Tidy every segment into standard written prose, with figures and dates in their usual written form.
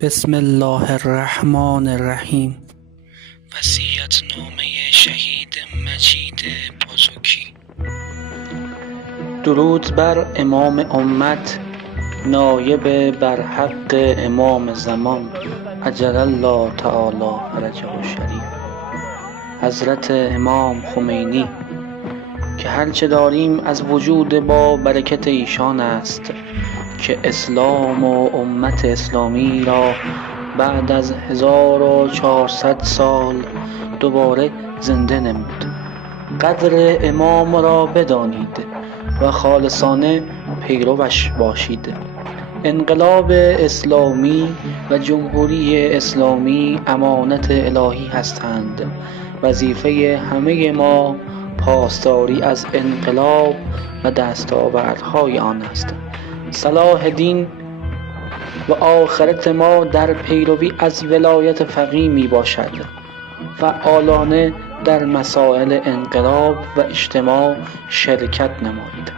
بسم الله الرحمن الرحیم. وصیت‌نامه شهید مجید بازوکی. درود بر امام امت، نایب برحق امام زمان، عجل الله تعالی فرجه الشریف، حضرت امام خمینی، که هرچه داریم از وجود با برکت ایشان است که اسلام و امت اسلامی را بعد از 1400 سال دوباره زنده نمود. قدر امام را بدانید و خالصانه پیروش باشید. انقلاب اسلامی و جمهوری اسلامی امانت الهی هستند. وظیفه همه ما پاسداری از انقلاب و دستاوردهای آن است. صلاح دین و آخرت ما در پیروی از ولایت فقیه می باشد. فعالانه در مسائل انقلاب و اجتماع شرکت نمایید.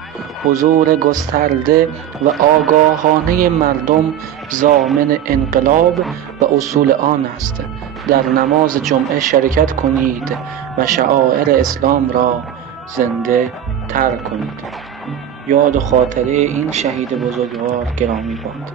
حضور گسترده و آگاهانه مردم ضامن انقلاب و اصول آن است. در نماز جمعه شرکت کنید و شعائر اسلام را زنده تر کنید. یاد و خاطره این شهید بزرگوار گرامی باد.